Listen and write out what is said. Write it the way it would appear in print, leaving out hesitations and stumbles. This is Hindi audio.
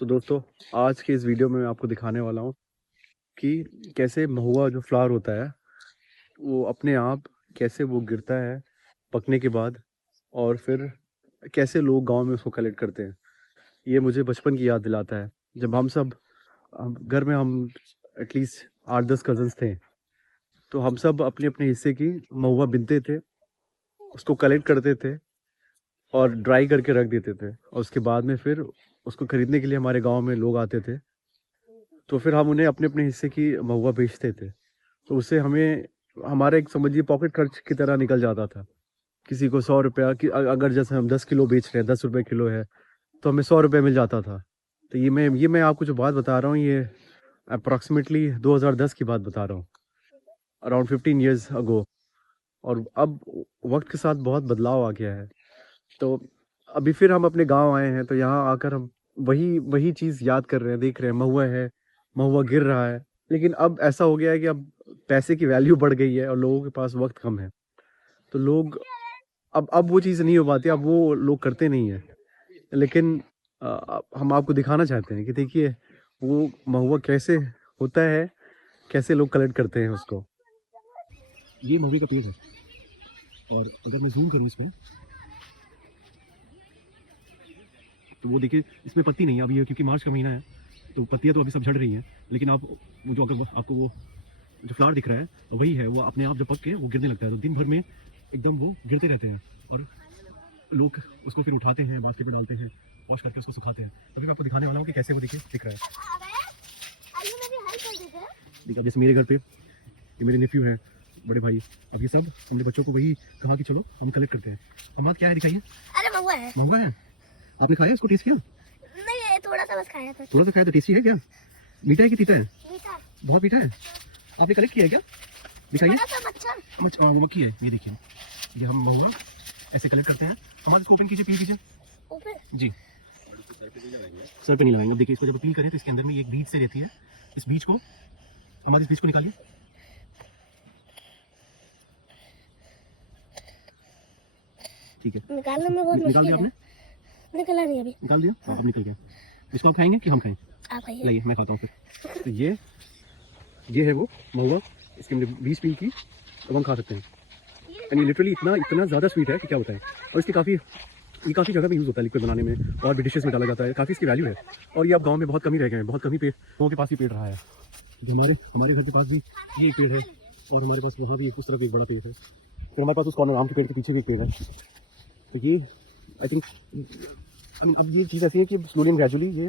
दोस्तों, आज के इस वीडियो में मैं आपको दिखाने वाला हूँ कि कैसे महुआ जो फ्लावर होता है वो अपने आप कैसे वो गिरता है पकने के बाद, और फिर कैसे लोग गांव में उसको कलेक्ट करते हैं। ये मुझे बचपन की याद दिलाता है, जब घर में हम एटलीस्ट 8-10 कजन्स थे, तो हम सब अपने अपने हिस्से की महुआ बिनते थे, उसको कलेक्ट करते थे और ड्राई करके रख देते थे, और उसके बाद में फिर उसको खरीदने के लिए हमारे गांव में लोग आते थे। तो फिर हम उन्हें अपने अपने हिस्से की महुआ बेचते थे, तो उससे हमें हमारा एक समझिए पॉकेट खर्च की तरह निकल जाता था। किसी को 100 रुपया कि अगर जैसे हम 10 किलो बेच रहे हैं, 10 रुपये किलो है, तो हमें 100 रुपये मिल जाता था। तो ये मैं आपको जो बात बता रहा हूँ, ये अप्रॉक्सीमेटली 2010 की बात बता रहा हूँ, अराउंड 15 ईयर्स अगो। और अब वक्त के साथ बहुत बदलाव आ गया है। तो अभी फिर हम अपने गांव आए हैं, तो यहाँ आकर हम वही वही चीज़ याद कर रहे हैं, देख रहे हैं महुआ है, महुआ गिर रहा है। लेकिन अब ऐसा हो गया है कि अब पैसे की वैल्यू बढ़ गई है और लोगों के पास वक्त कम है, तो लोग अब वो चीज़ नहीं हो पाती, अब वो लोग करते नहीं है। लेकिन हम आपको दिखाना चाहते हैं कि देखिए वो महुआ कैसे होता है, कैसे लोग कलेक्ट करते हैं उसको। ये महुए का पेड़ है, और अगर मैं जूम करूँ इसमें, तो वो देखिए इसमें पत्ती नहीं है अभी, क्योंकि मार्च का महीना है, तो पत्तियाँ तो अभी सब झड़ रही हैं। लेकिन आप वो जो अगर आपको वो जो फ्लावर दिख रहा है वही है, वो अपने आप जब पक के वो गिरने लगता है, तो दिन भर में एकदम वो गिरते रहते हैं, और लोग उसको फिर उठाते हैं, बास्केट में डालते हैं, वॉश करके उसको सुखाते हैं। तभी मैं आपको दिखाने वाला हूँ कि कैसे वो देखिए दिख रहा है। देखिए जैसे मेरे घर पे ये मेरे नेफ्यू है, बड़े भाई, अब ये सब हमने बच्चों को वही कहा कि चलो हम कलेक्ट करते हैं। हमारा क्या है दिखाइए। अरे महुआ है। महुआ है, आपने खाया इसको, टेस्ट किया? नहीं, थोड़ा सा बस खाया था। थोड़ा सा खाया तो टेस्टी है क्या? मीठा है कि तीता है? मीठा। बहुत मीठा है। आपने कलेक्ट किया है क्या? दिखाइए। बड़ा सा बच्चा। वो मक्खी है, ये देखिए, ये हम महुआ ऐसे कलेक्ट करते हैं। हमारे इसको ओपन कीजिए, पील कीजिए ऊपर जी। सर पे नहीं लगाएंगे। अब देखिए इसको जब पील करें तो इसके अंदर में एक बीज से रहती है, इस बीज को, हमारे इस बीज को निकालिए। ठीक है, निकालने में बहुत निकाल मुश्किल दिया है। आपने? निकला नहीं अभी। निकाल दिया? हाँ, अब निकल गया। इसको आप खाएंगे कि हम खाएं? आप खाइए। लाइए मैं खाता हूँ फिर। तो ये है वो महुआ, इसके हमने बीज पील की, अब हम खा सकते हैं। एंड ये लिटरली इतना इतना ज़्यादा स्वीट है कि क्या बताएं। और इसकी काफ़ी जगह पे यूज़ होता है, लिक्विड बनाने में, और भी डिशेस में डाला जाता है, काफ़ी इसकी वैल्यू है। और ये अब गांव में बहुत कम ही रह गए हैं, बहुत कम ही पेड़, लोगों के पास ही पेड़ रहा है। जो हमारे घर के पास भी ये एक पेड़ है, और हमारे पास वहाँ भी उस तरफ एक बड़ा पेड़ है, फिर हमारे पास उस कॉर्नर आम के पेड़ के पीछे भी एक पेड़ है। तो ये आई थिंक अब ये चीज़ ऐसी है कि स्लोली एंड ग्रेजुअली ये